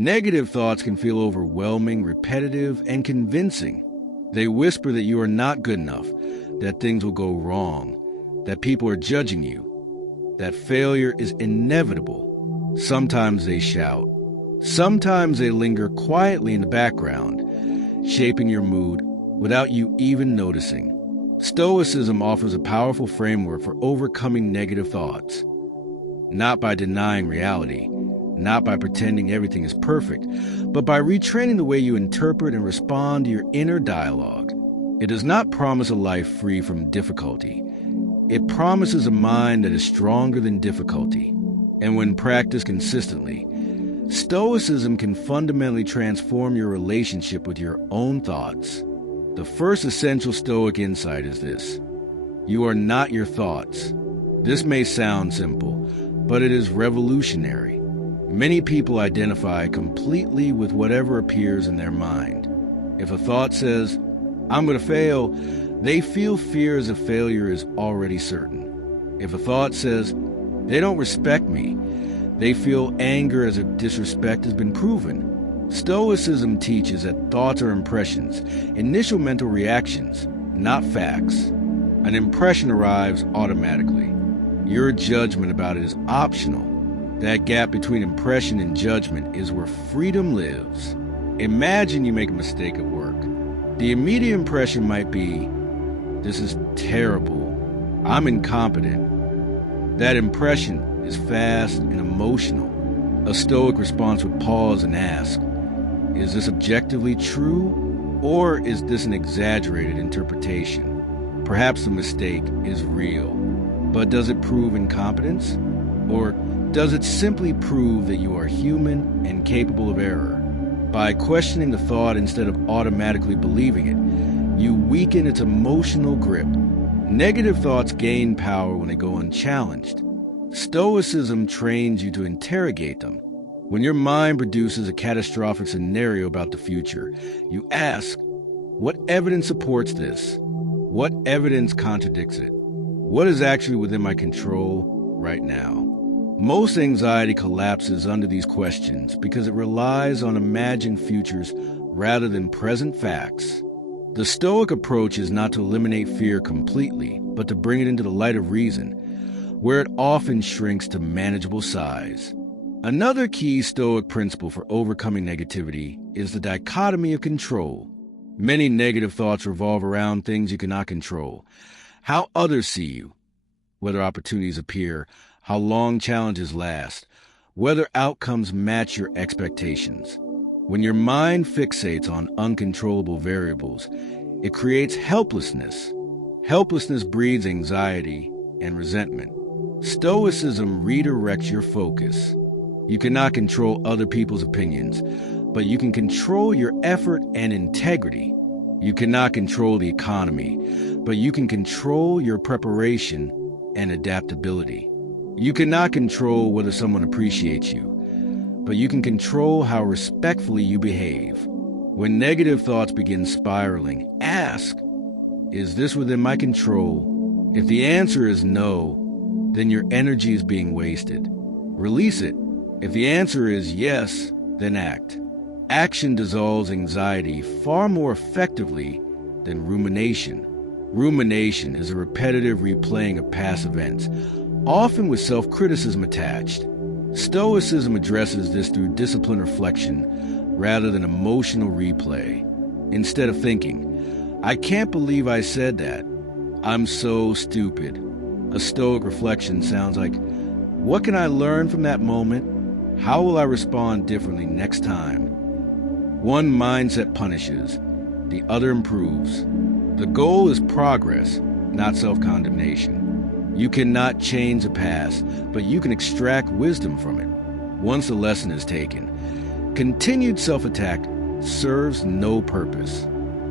Negative thoughts can feel overwhelming, repetitive, and convincing. They whisper that you are not good enough, that things will go wrong, that people are judging you, that failure is inevitable. Sometimes they shout. Sometimes they linger quietly in the background, shaping your mood without you even noticing. Stoicism offers a powerful framework for overcoming negative thoughts. Not by denying reality, not by pretending everything is perfect, but by retraining the way you interpret and respond to your inner dialogue. It does not promise a life free from difficulty. It promises a mind that is stronger than difficulty. And when practiced consistently, Stoicism can fundamentally transform your relationship with your own thoughts. The first essential Stoic insight is this: you are not your thoughts. This may sound simple, but it is revolutionary. Many people identify completely with whatever appears in their mind. If a thought says, "I'm going to fail," they feel fear as if failure is already certain. If a thought says, "They don't respect me," they feel anger as if disrespect has been proven. Stoicism teaches that thoughts are impressions, initial mental reactions, not facts. An impression arrives automatically. Your judgment about it is optional. That gap between impression and judgment is where freedom lives. Imagine you make a mistake at work. The immediate impression might be, "This is terrible. I'm incompetent." That impression is fast and emotional. A Stoic response would pause and ask, is this objectively true, or is this an exaggerated interpretation? Perhaps the mistake is real, but does it prove incompetence? Or does it simply prove that you are human and capable of error? By questioning the thought instead of automatically believing it, you weaken its emotional grip. Negative thoughts gain power when they go unchallenged. Stoicism trains you to interrogate them. When your mind produces a catastrophic scenario about the future, you ask, what evidence supports this? What evidence contradicts it? What is actually within my control right now? Most anxiety collapses under these questions because it relies on imagined futures rather than present facts. The Stoic approach is not to eliminate fear completely, but to bring it into the light of reason, where it often shrinks to manageable size. Another key Stoic principle for overcoming negativity is the dichotomy of control. Many negative thoughts revolve around things you cannot control. How others see you, whether opportunities appear, how long challenges last, whether outcomes match your expectations. When your mind fixates on uncontrollable variables, it creates helplessness. Helplessness breeds anxiety and resentment. Stoicism redirects your focus. You cannot control other people's opinions, but you can control your effort and integrity. You cannot control the economy, but you can control your preparation and adaptability. You cannot control whether someone appreciates you, but you can control how respectfully you behave. When negative thoughts begin spiraling, ask, is this within my control? If the answer is no, then your energy is being wasted. Release it. If the answer is yes, then act. Action dissolves anxiety far more effectively than rumination. Rumination is a repetitive replaying of past events, often with self-criticism attached. Stoicism addresses this through disciplined reflection rather than emotional replay. Instead of thinking, "I can't believe I said that. I'm so stupid," a Stoic reflection sounds like, "What can I learn from that moment? How will I respond differently next time?" One mindset punishes, the other improves. The goal is progress, not self-condemnation. You cannot change the past, but you can extract wisdom from it. Once the lesson is taken, continued self-attack serves no purpose.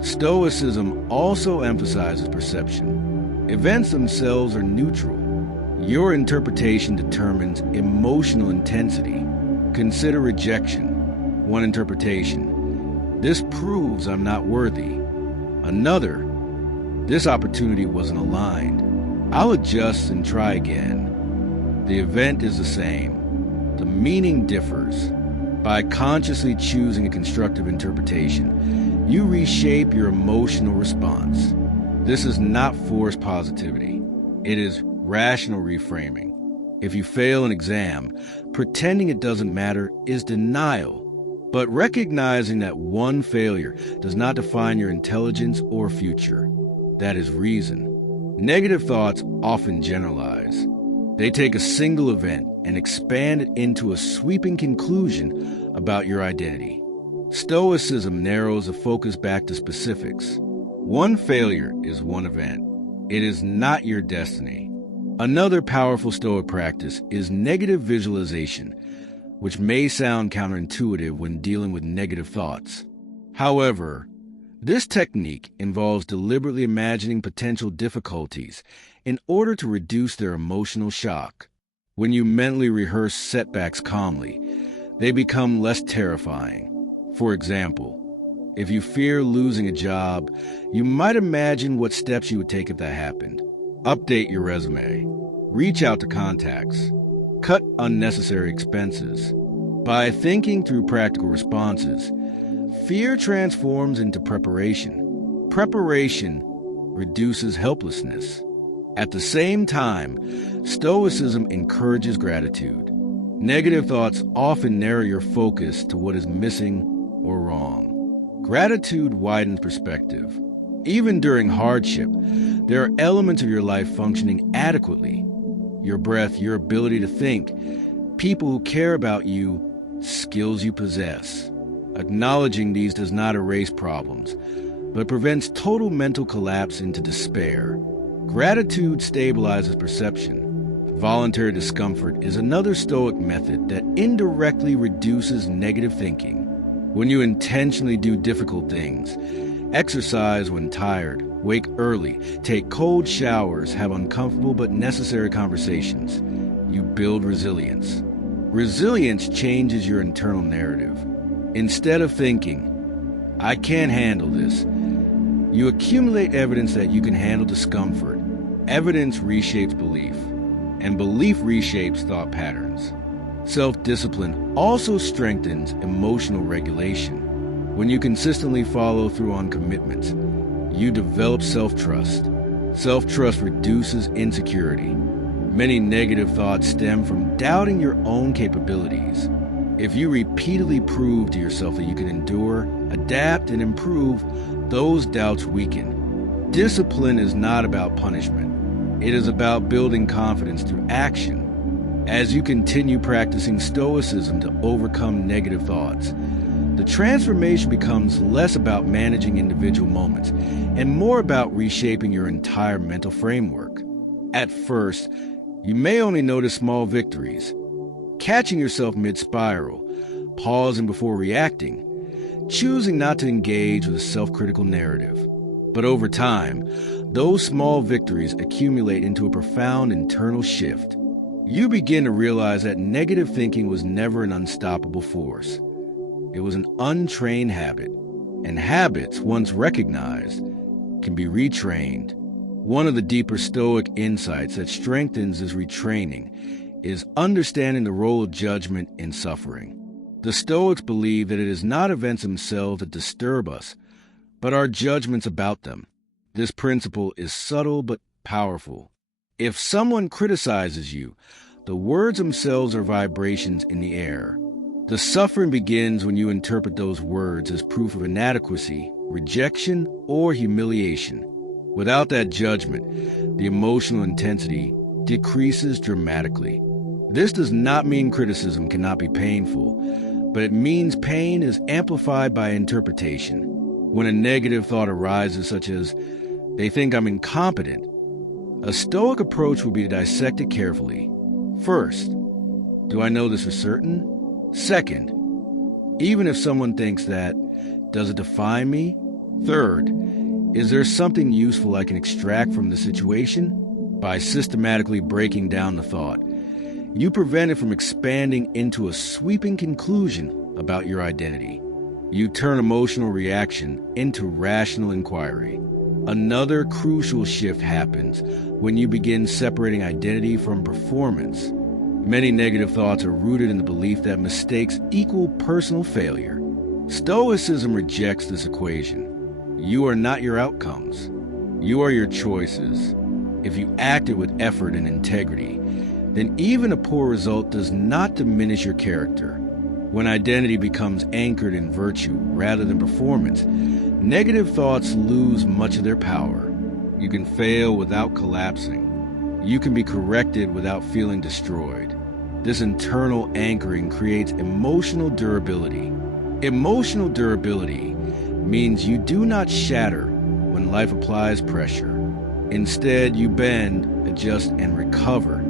Stoicism also emphasizes perception. Events themselves are neutral. Your interpretation determines emotional intensity. Consider rejection. One interpretation: this proves I'm not worthy. Another: this opportunity wasn't aligned. I'll adjust and try again. The event is the same. The meaning differs. By consciously choosing a constructive interpretation, you reshape your emotional response. This is not forced positivity. It is rational reframing. If you fail an exam, pretending it doesn't matter is denial. But recognizing that one failure does not define your intelligence or future, that is reason. Negative thoughts often generalize. They take a single event and expand it into a sweeping conclusion about your identity. Stoicism narrows the focus back to specifics. One failure is one event. It is not your destiny. Another powerful Stoic practice is negative visualization, which may sound counterintuitive when dealing with negative thoughts. However, this technique involves deliberately imagining potential difficulties in order to reduce their emotional shock. When you mentally rehearse setbacks calmly, they become less terrifying. For example, if you fear losing a job, you might imagine what steps you would take if that happened. Update your resume. Reach out to contacts. Cut unnecessary expenses. By thinking through practical responses, fear transforms into preparation. Preparation reduces helplessness. At the same time, Stoicism encourages gratitude. Negative thoughts often narrow your focus to what is missing or wrong. Gratitude widens perspective. Even during hardship, there are elements of your life functioning adequately. Your breath, your ability to think, people who care about you, skills you possess. Acknowledging these does not erase problems, but prevents total mental collapse into despair. Gratitude stabilizes perception. Voluntary discomfort is another Stoic method that indirectly reduces negative thinking. When you intentionally do difficult things, exercise when tired, wake early, take cold showers, have uncomfortable but necessary conversations, you build resilience. Resilience changes your internal narrative. Instead of thinking, "I can't handle this," you accumulate evidence that you can handle discomfort. Evidence reshapes belief, and belief reshapes thought patterns. Self-discipline also strengthens emotional regulation. When you consistently follow through on commitments, you develop self-trust. Self-trust reduces insecurity. Many negative thoughts stem from doubting your own capabilities. If you repeatedly prove to yourself that you can endure, adapt, and improve, those doubts weaken. Discipline is not about punishment. It is about building confidence through action. As you continue practicing Stoicism to overcome negative thoughts, the transformation becomes less about managing individual moments and more about reshaping your entire mental framework. At first, you may only notice small victories, catching yourself mid-spiral, pausing before reacting, choosing not to engage with a self-critical narrative. But over time, those small victories accumulate into a profound internal shift. You begin to realize that negative thinking was never an unstoppable force. It was an untrained habit, and habits, once recognized, can be retrained. One of the deeper Stoic insights that strengthens this retraining is understanding the role of judgment in suffering. The Stoics believe that it is not events themselves that disturb us, but our judgments about them. This principle is subtle but powerful. If someone criticizes you, the words themselves are vibrations in the air. The suffering begins when you interpret those words as proof of inadequacy, rejection, or humiliation. Without that judgment, the emotional intensity decreases dramatically. This does not mean criticism cannot be painful, but it means pain is amplified by interpretation. When a negative thought arises, such as, "They think I'm incompetent," a Stoic approach would be to dissect it carefully. First, do I know this for certain? Second, even if someone thinks that, does it define me? Third, is there something useful I can extract from the situation? By systematically breaking down the thought, you prevent it from expanding into a sweeping conclusion about your identity. You turn emotional reaction into rational inquiry. Another crucial shift happens when you begin separating identity from performance. Many negative thoughts are rooted in the belief that mistakes equal personal failure. Stoicism rejects this equation. You are not your outcomes. You are your choices. If you acted with effort and integrity, then even a poor result does not diminish your character. When identity becomes anchored in virtue rather than performance, negative thoughts lose much of their power. You can fail without collapsing. You can be corrected without feeling destroyed. This internal anchoring creates emotional durability. Emotional durability means you do not shatter when life applies pressure. Instead, you bend, adjust, and recover.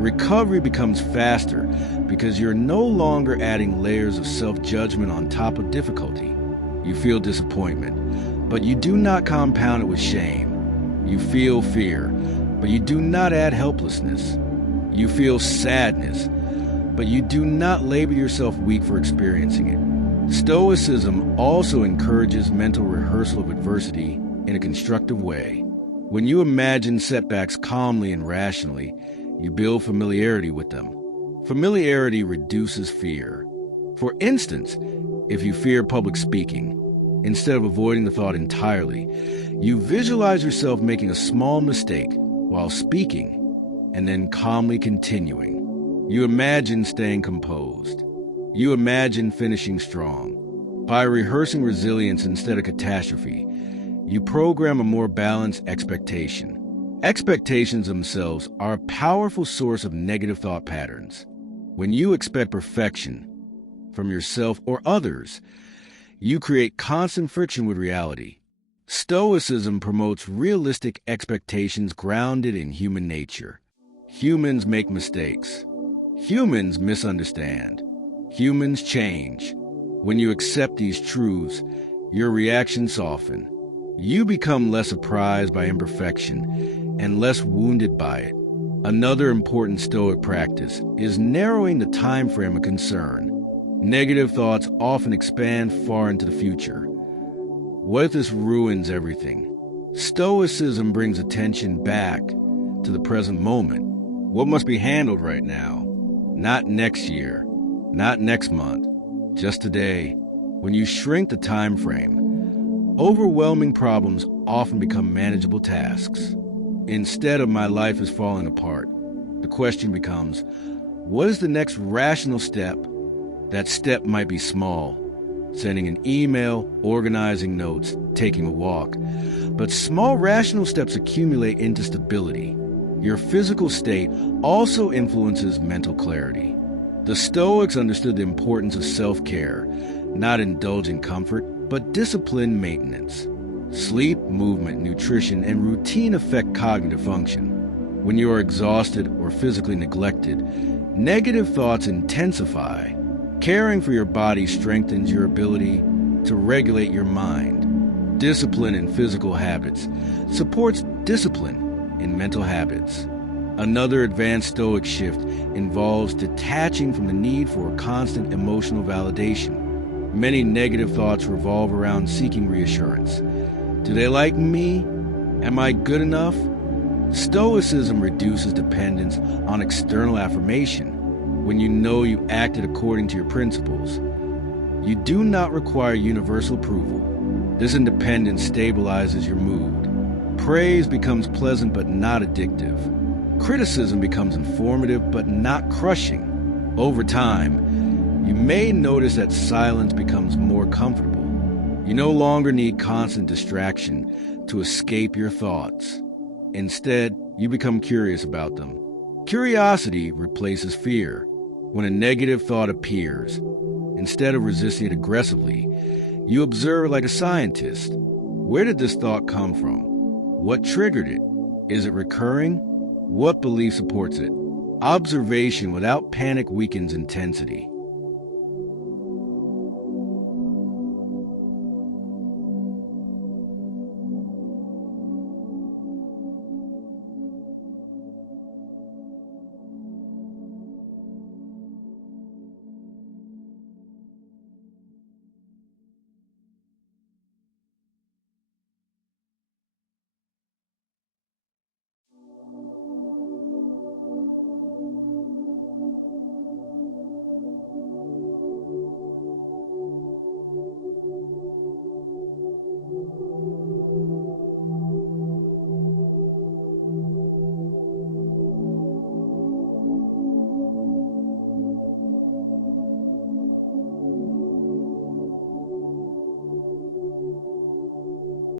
Recovery becomes faster because you're no longer adding layers of self-judgment on top of difficulty. You feel disappointment, but you do not compound it with shame. You feel fear, but you do not add helplessness. You feel sadness, but you do not label yourself weak for experiencing it. Stoicism also encourages mental rehearsal of adversity in a constructive way. When you imagine setbacks calmly and rationally, you build familiarity with them. Familiarity reduces fear. For instance, if you fear public speaking, instead of avoiding the thought entirely, you visualize yourself making a small mistake while speaking and then calmly continuing. You imagine staying composed. You imagine finishing strong. By rehearsing resilience instead of catastrophe, you program a more balanced expectation. Expectations themselves are a powerful source of negative thought patterns. When you expect perfection from yourself or others, you create constant friction with reality. Stoicism promotes realistic expectations grounded in human nature. Humans make mistakes. Humans misunderstand. Humans change. When you accept these truths, your reactions soften. You become less surprised by imperfection and less wounded by it. Another important Stoic practice is narrowing the time frame of concern. Negative thoughts often expand far into the future. What if this ruins everything? Stoicism brings attention back to the present moment. What must be handled right now? Not next year, not next month, just today. When you shrink the time frame, overwhelming problems often become manageable tasks. Instead of my life is falling apart, the question becomes, what is the next rational step? That step might be small, sending an email, organizing notes, taking a walk. But small rational steps accumulate into stability. Your physical state also influences mental clarity. The Stoics understood the importance of self-care, not indulgent comfort, but disciplined maintenance. Sleep, movement, nutrition, and routine affect cognitive function. When you are exhausted or physically neglected, negative thoughts intensify. Caring for your body strengthens your ability to regulate your mind. Discipline in physical habits supports discipline in mental habits. Another advanced Stoic shift involves detaching from the need for constant emotional validation. Many negative thoughts revolve around seeking reassurance. Do they like me? Am I good enough? Stoicism reduces dependence on external affirmation. When you know you acted according to your principles, you do not require universal approval. This independence stabilizes your mood. Praise becomes pleasant but not addictive. Criticism becomes informative but not crushing. Over time, you may notice that silence becomes more comfortable. You no longer need constant distraction to escape your thoughts. Instead, you become curious about them. Curiosity replaces fear. When a negative thought appears, instead of resisting it aggressively, you observe like a scientist. Where did this thought come from? What triggered it? Is it recurring? What belief supports it? Observation without panic weakens intensity.